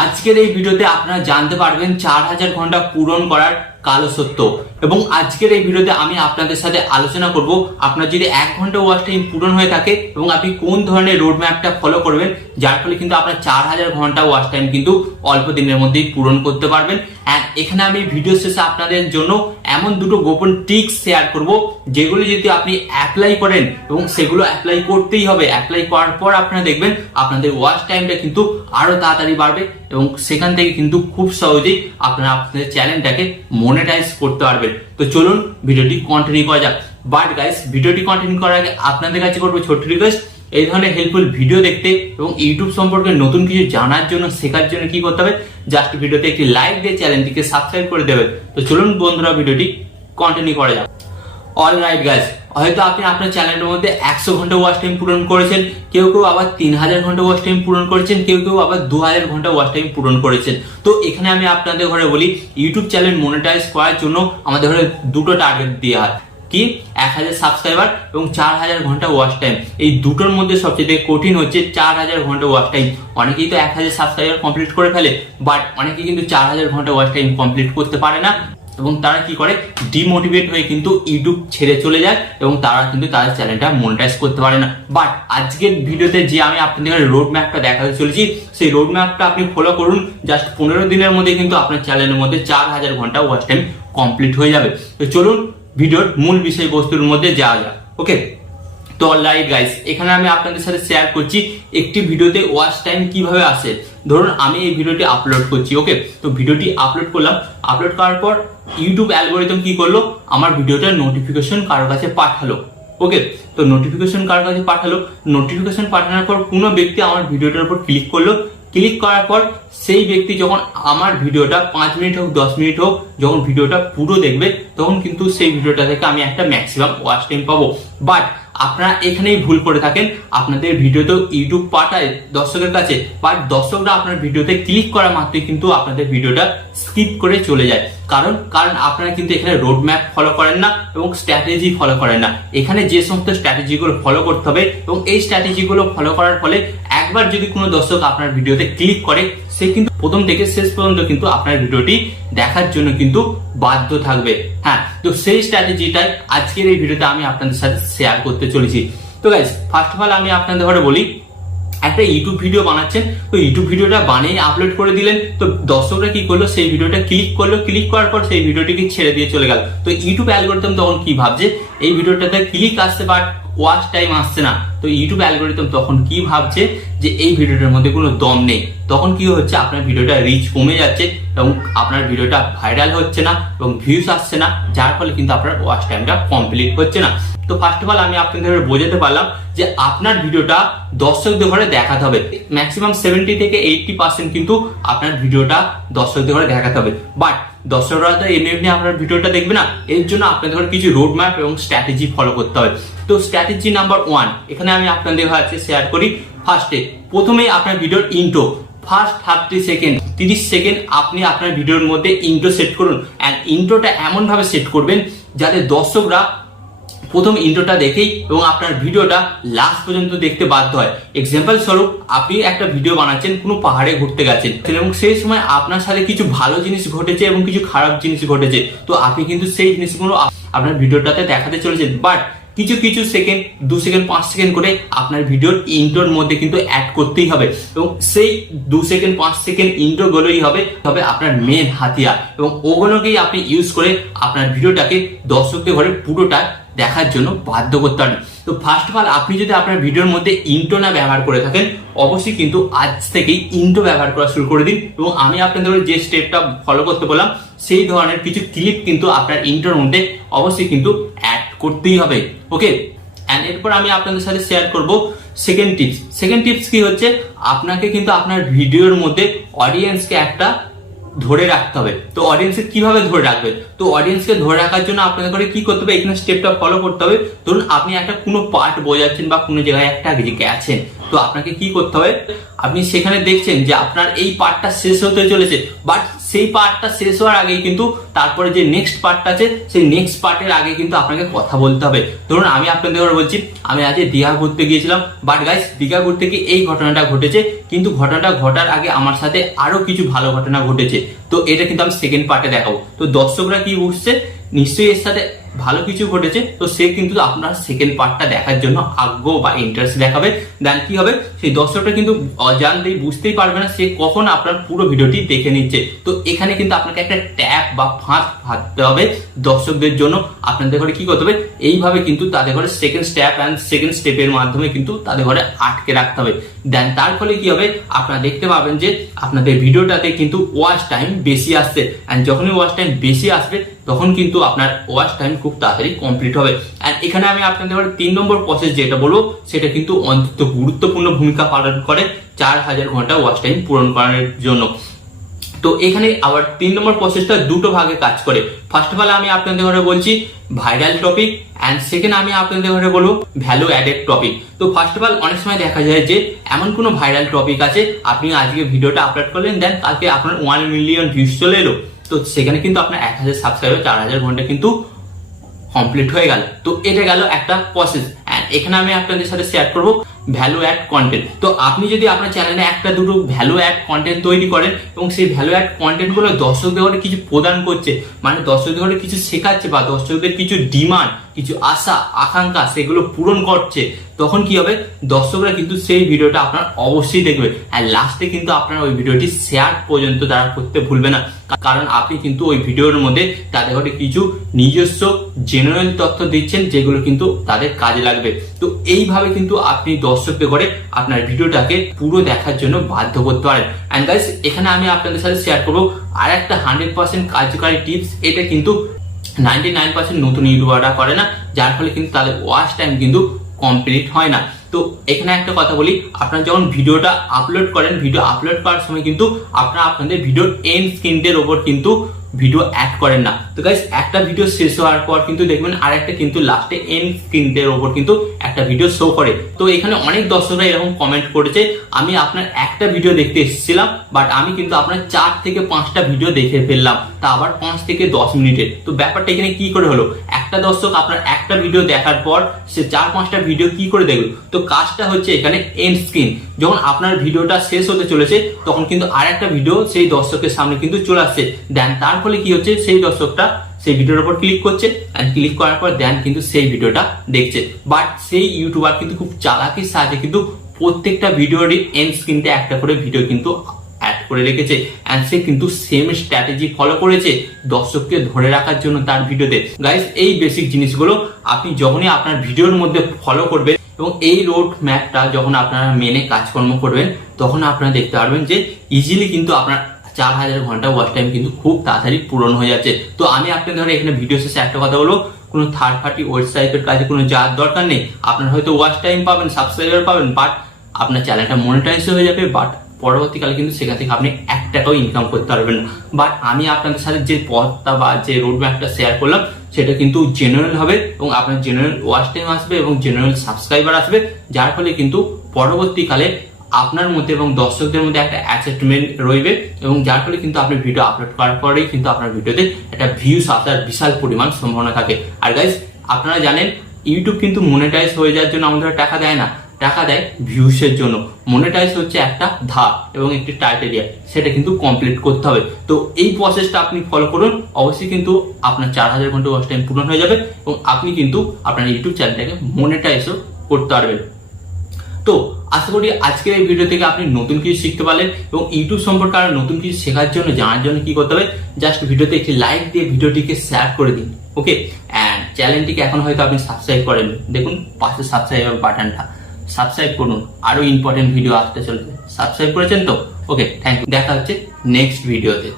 আজকের এই ভিডিওতে আপনারা জানতে পারবেন 4000 ঘন্টা পূরণ করার কালো সত্য। এবং আজকের এই ভিডিওতে আমি আপনাদের সাথে আলোচনা করব আপনার যদি 1 ঘন্টা ওয়াচ টাইম পূরণ হয়ে থাকে এবং আপনি কোন ধরনের রোড ম্যাপটা ফলো করবেন যার ফলে কিন্তু আপনার 4000 ঘন্টা ওয়াচ টাইম কিন্তু অল্প দিনের মধ্যেই পূরণ করতে পারবেন। এন্ড এখানে আমি ভিডিও শেষে আপনাদের জন্য এমন দুটো গোপন ট্রিক্স শেয়ার করব যেগুলো যদি আপনি অ্যাপ্লাই করেন এবং সেগুলো অ্যাপ্লাই করতেই হবে, অ্যাপ্লাই করার পর আপনারা দেখবেন আপনাদের ওয়াচ টাইমটা কিন্তু আরো তাড়াতাড়ি বাড়বে এবং সেখান থেকে কিন্তু খুব সহজেই আপনারা আপনাদের চ্যানেলটাকে মনিটাইজ করতে পারবেন। তো চলুন ভিডিওটি কন্টিনিউ করা যাক। বাট গাইস, ভিডিওটি কন্টিনিউ করার আগে আপনাদের কাছে করবো ছোট্ট রিকোয়েস্ট, এই ধরনের হেল্পফুল ভিডিও দেখতে এবং ইউটিউব সম্পর্কে নতুন কিছু জানার জন্য শেখার জন্য কি করতে হবে, জাস্ট ভিডিওতে একটি লাইক দিয়ে চ্যানেলটিকে সাবস্ক্রাইব করে দেবেন। তো চলুন বন্ধুরা ভিডিওটি কন্টিনিউ করা যাক। অলরাইট গাইস, হয়তো আপনি আপনার চ্যানেলের মধ্যে 100 ঘন্টা ওয়াচ টাইম পূরণ করেছেন, কেউ কেউ আবার 3000 ঘন্টা ওয়াচ টাইম পূরণ করেছেন, কেউ কেউ আবার 2000 ঘন্টা ওয়াচ টাইম পূরণ করেছেন। তো এখানে আমি আপনাদের ঘরে বলি, ইউটিউব চ্যানেল মনিটাইজ করার জন্য আমাদের ঘরে দুটো টার্গেট দেওয়া হয়, কি 1000 সাবস্ক্রাইবার এবং 4000 ঘন্টা ওয়াচ টাইম। এই দুটোর মধ্যে সবচেয়ে কঠিন হচ্ছে 4000 ঘন্টা ওয়াচ টাইম। অনেকেই তো 1000 সাবস্ক্রাইবার কমপ্লিট করে ফেলে, বাট অনেকেই কিন্তু 4000 ঘন্টা ওয়াচ টাইম কমপ্লিট করতে পারে না এবং তারা কি করে, ডিমোটিভেট হয়ে কিন্তু ইউটিউব ছেড়ে চলে যায় এবং তারা কিন্তু তাদের চ্যানেলটা মনিটাইজ করতে পারে না। বাট আজকের ভিডিওতে যে আমি আপনাদের রোড ম্যাপটা দেখাতে চলেছি, সেই রোড ম্যাপটা আপনি ফলো করুন, জাস্ট 15 দিনের মধ্যে কিন্তু আপনার চ্যানেলের মধ্যে 4000 ঘন্টা ওয়াচ টাইম কমপ্লিট হয়ে যাবে। তো চলুন ভিডিওর মূল বিষয়বস্তুর মধ্যে যাওয়া যাক। ওকে, তো অলরাইট গাইস, এখানে আমি আপনাদের সাথে শেয়ার করছি একটি ভিডিওতে ওয়াচ টাইম কিভাবে আসে। ধরুন আমি এই ভিডিওটি আপলোড করছি, ওকে, তো ভিডিওটি আপলোড করলাম, আপলোড করার পর ইউটিউব অ্যালগোরিদম কি করলো, আমার ভিডিওটার নোটিফিকেশন কারোর কাছে পাঠালো। ওকে, তো নোটিফিকেশন কারোর কাছে পাঠালো, নোটিফিকেশন পাঠানোর পর কোনো ব্যক্তি আমার ভিডিওটার উপর ক্লিক করলো, ক্লিক করার পর সেই ব্যক্তি যখন আমার ভিডিওটা 5 মিনিট হোক 10 মিনিট হোক যখন ভিডিওটা পুরো দেখবে, তখন কিন্তু সেই ভিডিওটা থেকে আমি একটা ম্যাক্সিমাম ওয়াচ টাইম পাবো। বাট আপনারা এখানেই ভুল করে থাকেন, আপনাদের ভিডিও তো ইউটিউব পাঠায় দর্শকের কাছে, বাট দর্শকরা আপনার ভিডিওতে ক্লিক করা মাত্রই কিন্তু আপনাদের ভিডিওটা স্কিপ করে চলে যায়। কারণ আপনারা কিন্তু এখানে রোড ম্যাপ ফলো করেন না এবং স্ট্র্যাটেজি ফলো করেন না। এখানে যে সমস্ত স্ট্র্যাটেজিগুলো ফলো করতে হবে এবং এই স্ট্র্যাটেজিগুলো ফলো করার ফলে একবার যদি কোনো দর্শক আপনার ভিডিওতে ক্লিক করে, সে কিন্তু প্রথম থেকে শেষ পর্যন্ত কিন্তু আপনার ভিডিওটি দেখার জন্য কিন্তু বাধ্য থাকবে। হ্যাঁ, তো সেই স্ট্র্যাটেজিটাই আজকের এই ভিডিওতে আমি আপনাদের সাথে শেয়ার করতে চলেছি। তো গাইস, ফার্স্ট অফ অল আমি আপনাদের ঘরে বলি, একটা ইউটিউব ভিডিও বানাচ্ছেন, তো ইউটিউব ভিডিওটা বানিয়ে আপলোড করে দিলেন, তো দর্শকরা কি করলো, সেই ভিডিওটা ক্লিক করলো, ক্লিক করার পর সেই ভিডিওটিকে ছেড়ে দিয়ে চলে গেল। তো ইউটিউব অ্যালগোরিদম তখন কি ভাবছে, এই ভিডিওটাতে ক্লিক আসছে বাট ওয়াচ টাইম আসছে না। তো ইউটিউব অ্যালগোরিদম তখন কি ভাবছে যে এই ভিডিওটার মধ্যে কোনো দম নেই। তখন কি হচ্ছে, আপনার ভিডিওটা রিচ কমে যাচ্ছে এবং আপনার ভিডিওটা ভাইরাল হচ্ছে না এবং ভিউস আসছে না, যার ফলে কিন্তু আপনার ওয়াচ টাইমটা কমপ্লিট হচ্ছে না। তো ফার্স্ট অফ অল আমি আপনাদের বোঝাতে পারলাম যে আপনার ভিডিওটা দর্শকদের ঘরে দেখাতে হবে। ম্যাক্সিমাম 70 থেকে 80% কিন্তু আপনার ভিডিওটা দর্শকদের ঘরে দেখাতে হবে। বাট দর্শকরা তো এমনি আপনার ভিডিওটা দেখবে না, এর জন্য আপনাদের ঘরে কিছু রোড ম্যাপ এবং স্ট্র্যাটেজি ফলো করতে হবে। তো স্ট্র্যাটেজি নাম্বার 1 এখানে আমি আপনাদের কাছে শেয়ার করি। ফার্স্টে প্রথমেই আপনার ভিডিওর ইন্ট্রো, ফার্স্ট 30 সেকেন্ড আপনি আপনার ভিডিওর মধ্যে ইন্ট্রো সেট করুন। অ্যান্ড ইন্ট্রোটা এমন ভাবে সেট করবেন যাতে দর্শকরা প্রথম ইন্ট্রোটা দেখেই এবং আপনার ভিডিওটা লাস্ট পর্যন্ত দেখতে বাধ্য হয়। এক্সাম্পল স্বরূপ, আপনি একটা ভিডিও বানাচ্ছেন, কোনো পাহাড়ে ঘুরতে গেছেন এবং সেই সময় আপনার সাথে কিছু ভালো জিনিস ঘটেছে এবং কিছু খারাপ জিনিস ঘটেছে, তো আপনি কিন্তু সেই জিনিসগুলো আপনার ভিডিওটাতে দেখাতে চলেছেন। বাট কিছু সেকেন্ড, 2 সেকেন্ড 5 সেকেন্ড করে আপনার ভিডিওর ইন্ট্রোর মধ্যে কিন্তু অ্যাড করতেই হবে এবং সেই 2 সেকেন্ড 5 সেকেন্ড ইন্ট্রো গুলোই হবে আপনার মেন হাতিয়ার এবং ওগুলোকেই আপনি ইউজ করে আপনার ভিডিওটাকে দর্শকদের ঘরে পুরোটা দেখার জন্য বাধ্য করতে পারেন। তো ফার্স্ট অফ অল আপনি যদি আপনার ভিডিওর মধ্যে ইন্ট্রো না ব্যবহার করে থাকেন, অবশ্যই কিন্তু আজ থেকেই ইন্ট্রো ব্যবহার করা শুরু করে দিন এবং আমি আপনাদের যে স্টেপটা ফলো করতে বললাম সেই ধরনের কিছু ক্লিপ কিন্তু আপনার ইন্ট্রোর মধ্যে অবশ্যই কিন্তু অ্যাড করতেই হবে। ওকে, এন্ড এরপর আমি আপনাদের সাথে শেয়ার করব সেকেন্ড টিপস কি হচ্ছে, আপনাকে কিন্তু আপনার ভিডিওর মধ্যে অডিয়েন্সকে একটা ধরে রাখতে হবে। তো অডিয়েন্সকে কিভাবে ধরে রাখবে, তো অডিয়েন্সকে ধরে রাখার জন্য আপনাদের করে কি করতে হবে, এখানে স্টেপটা ফলো করতে হবে। ধরুন আপনি একটা কোনো পার্ট বোঝাচ্ছেন বা কোনো জায়গায় একটা গেছেন, তো আপনাকে কি করতে হবে, আপনি সেখানে দেখছেন যে আপনার এই পার্টটা শেষ হতে চলেছে, বাট সেই পার্টটা শেষ হওয়ার আগেই কিন্তু তারপরে যে নেক্সট পার্টটা আছে সেই নেক্সট পার্টের আগে কিন্তু আপনাকে কথা বলতে হবে। ধরুন আমি আপনাদের বলছি আমি আজ দীঘা ঘুরতে গিয়েছিলাম, বাট গাইস দীঘা ঘুরতে গিয়ে এই ঘটনাটা ঘটেছে, কিন্তু ঘটনাটা ঘটার আগে আমার সাথে আরো কিছু ভালো ঘটনা ঘটেছে। তো এটা কিন্তু আমি সেকেন্ড পার্টে দেখাবো। তো দর্শকরা কি বুঝছে, নিশ্চয়ই এর সাথে ভালো কিছু ঘটেছে, তো সে কিন্তু আপনার সেকেন্ড পার্টটা দেখার জন্য আগ্রহ বা ইন্টারেস্ট দেখাবে। দেন কি হবে, সেই দর্শকটা কিন্তু অজান্তেই বুঝতেই পারবে না সে কখন আপনার পুরো ভিডিওটি দেখে নিচ্ছে। তো এখানে কিন্তু আপনাকে একটা ট্যাপ বা ফাঁদ ভাবতে হবে দর্শকদের জন্য। আপনাদের ঘরে কি করতে হবে, এইভাবে কিন্তু তাদের ঘরে সেকেন্ড স্টেপ অ্যান্ড সেকেন্ড স্টেপের মাধ্যমে কিন্তু তাদের ঘরে আটকে রাখতে হবে। দেন তার ফলে কি হবে, আপনারা দেখতে পাবেন যে আপনাদের ভিডিওটাতে কিন্তু ওয়াচ টাইম বেশি আসছে, অ্যান্ড যখনই ওয়াচ টাইম বেশি আসবে তখন কিন্তু আপনার ওয়াচ টাইম খুব তাড়াতাড়ি কমপ্লিট হবে। আর এখানে আমি আপনাদের 3 নম্বর প্রসেস যেটা বলবো সেটা কিন্তু অত্যন্ত গুরুত্বপূর্ণ ভূমিকা পালন করে 4000 ঘন্টা ওয়াচ টাইম পূরণ করার জন্য। তো এখানে আবার 3 নম্বর প্রসেসটা দুটো ভাগে কাজ করে। ফার্স্ট অফ অল আমি আপনাদের ঘরে বলছি ভাইরাল টপিক, অ্যান্ড সেকেন্ড আমি আপনাদের ঘরে বলবো ভ্যালু অ্যাডেড টপিক। তো ফার্স্ট অফ অল অনেক সময় দেখা যায় যে এমন কোনো ভাইরাল টপিক আছে, আপনি আজকে ভিডিওটা আপলোড করলেন, দেন কালকে আপনার 1 মিলিয়ন ভিউজ চলে এলো, তো সেখানে কিন্তু আপনার 1000 সাবস্ক্রাইবার 4000 ঘন্টা কিন্তু কমপ্লিট হয়ে গেল। তো এটা গেল একটা প্রসেস। এন্ড এখানে আমি আপনাদের সাথে শেয়ার করব ভ্যালু অ্যাড কন্টেন্ট। তো আপনি যদি আপনার চ্যানেলে একটা দুটো ভ্যালু অ্যাড কন্টেন্ট তৈরি করেন এবং সেই ভ্যালু অ্যাড কন্টেন্ট গুলো দর্শকদের কিছু প্রদান করছে, মানে দর্শকদের কিছু শেখাচ্ছে বা দর্শকদের কিছু ডিমান্ড, কিছু আশা আকাঙ্ক্ষা সেগুলো পূরণ করছে, তখন কি হবে, দর্শকরা কিন্তু সেই ভিডিওটা আপনার অবশ্যই দেখবে। আর লাস্টে কিন্তু আপনার ওই ভিডিওটি শেয়ার পর্যন্ত তারা করতে ভুলবে না, কারণ আপনি কিন্তু ওই ভিডিওর মধ্যে তাদের কিছু নিজস্ব জেনারেল তথ্য দিচ্ছেন যেগুলো কিন্তু তাদের কাজে লাগবে। তো এইভাবে কিন্তু আপনি দর্শকদের করে আপনার ভিডিওটাকে পুরো দেখার জন্য বাধ্য করতে পারেন। এন্ড গাইস এখানে আমি আপনাদের সাথে শেয়ার করবো আর একটা 100% কার্যকারী টিপস। এটা কিন্তু 99% নতুন ইউটিউবাররা করে না, যার ফলে কিন্তু তাদের ওয়াচ টাইম কিন্তু কমপ্লিট হয় না। তো এখানে একটা কথা বলি, আপনারা যখন ভিডিওটা আপলোড করেন, ভিডিও আপলোড করার সময় কিন্তু আপনারা আপনাদের ভিডিওর এন্ড স্ক্রিনের ওপর কিন্তু ভিডিও অ্যাড করেন না। তো গাইস একটা ভিডিও শেষ হওয়ার পর কিন্তু দেখবেন আরেকটা কিন্তু লাস্টে এন্ড স্ক্রিনের ওপর কিন্তু একটা ভিডিও শো করে। তো এখানে অনেক দর্শকরা এরকম কমেন্ট করেছে, আমি আপনার একটা ভিডিও দেখতে এসেছিলাম, বাট আমি কিন্তু আপনার 4 থেকে 5টা ভিডিও দেখে ফেললাম, তা আবার 5 থেকে 10 মিনিটের। তো ব্যাপারটা এখানে কি করে হলো, একটা দর্শক আপনার একটা ভিডিও দেখার পর সে 4-5টা ভিডিও কি করে দেখলো? তো কাজটা হচ্ছে এখানে এন্ড স্ক্রিন। যখন আপনার ভিডিওটা শেষ হতে চলেছে তখন কিন্তু আরেকটা ভিডিও সেই দর্শকের সামনে কিন্তু চলে আসছে। দেন তার ফলে কি হচ্ছে, সেই দর্শকটা সেই ভিডিওর উপর ক্লিক করছে, এন্ড ক্লিক করার পর দেন কিন্তু সেই ভিডিওটা দেখছে। বাট সেই ইউটিউবার কিন্তু খুব চালাকির সাহায্যে কিন্তু প্রত্যেকটা ভিডিওরই এন্ড স্ক্রিনতে একটা করে ভিডিও কিন্তু অ্যাড করে রেখেছে, এন্ড সে কিন্তু সেম স্ট্র্যাটেজি ফলো করেছে দর্শককে ধরে রাখার জন্য তার ভিডিওতে। গাইস এই বেসিক জিনিসগুলো আপনি যখনই আপনার ভিডিওর মধ্যে ফলো করবেন এবং এই রোড ম্যাপটা যখন আপনারা মেনে কাজকর্ম করবেন, তখন আপনারা দেখতে পারবেন যে ইজিলি কিন্তু আপনার 4000 ঘন্টা ওয়াচ টাইম কিন্তু খুব তাড়াতাড়ি পূরণ হয়ে যাচ্ছে। তো আমি আপনাদের এখানে ভিডিও শেষে একটা কথা বলবো, কোনো থার্ড পার্টি ওয়েবসাইটের কাছে কোনো যাওয়ার দরকার নেই। আপনার হয়তো ওয়াচ টাইম পাবেন, সাবস্ক্রাইবার পাবেন, বাট আপনার চ্যানেলটা মনিটাইজ হয়ে যাবে, বাট পরবর্তীকালে কিন্তু সেখান থেকে আপনি 1 টাকাও ইনকাম করতে পারবেন না। বাট আমি আপনাদের সাথে যে পথটা বা যে রোড ম্যাপটা শেয়ার করলাম সেটা কিন্তু জেনারেল হবে এবং আপনার জেনারেল ওয়াচ টাইম আসবে এবং জেনারেল সাবস্ক্রাইবার আসবে, যার ফলে কিন্তু পরবর্তীকালে আপনার মধ্যে এবং দর্শকদের মধ্যে একটা অ্যাটাচমেন্ট রইবে, এবং যার ফলে কিন্তু আপনি ভিডিও আপলোড করার পরেই কিন্তু আপনার ভিডিওতে একটা ভিউস আসার বিশাল পরিমাণ সম্ভাবনা থাকে। আর গাইস আপনারা জানেন ইউটিউব কিন্তু মনিটাইজ হয়ে যাওয়ার জন্য আমাদের টাকা দেয় না, টাকা দেয় ভিউসের জন্য। মনিটাইজ হচ্ছে একটা ধাপ এবং একটি ক্রাইটেরিয়া, সেটা কিন্তু কমপ্লিট করতে হবে। তো এই প্রসেসটা আপনি ফলো করুন, অবশ্যই কিন্তু আপনার 4000 ঘন্টা ওয়াচ টাইম পূরণ হয়ে যাবে এবং আপনি কিন্তু আপনার ইউটিউব চ্যানেলটাকে মনিটাইজও করতে পারবেন। তো আশা করি আজকের এই ভিডিও থেকে আপনি নতুন কিছু শিখতে পারলেন এবং ইউটিউব সম্পর্কে আরো নতুন কিছু শেখার জন্য, জানার জন্য কি করতে হবে, জাস্ট ভিডিওতে একটি লাইক দিয়ে ভিডিওটিকে শেয়ার করে দিন, ওকে। অ্যান্ড চ্যানেলটিকে এখন হয়তো আপনি সাবস্ক্রাইব করেন, দেখুন পাশে সাবস্ক্রাইব বাটনটা, সাবস্ক্রাইব করুন, আরো ইম্পর্টেন্ট ভিডিও আসতে চলবে। সাবস্ক্রাইব করেছেন তো? ওকে, থ্যাংক ইউ। দেখা হচ্ছে নেক্সট ভিডিওতে।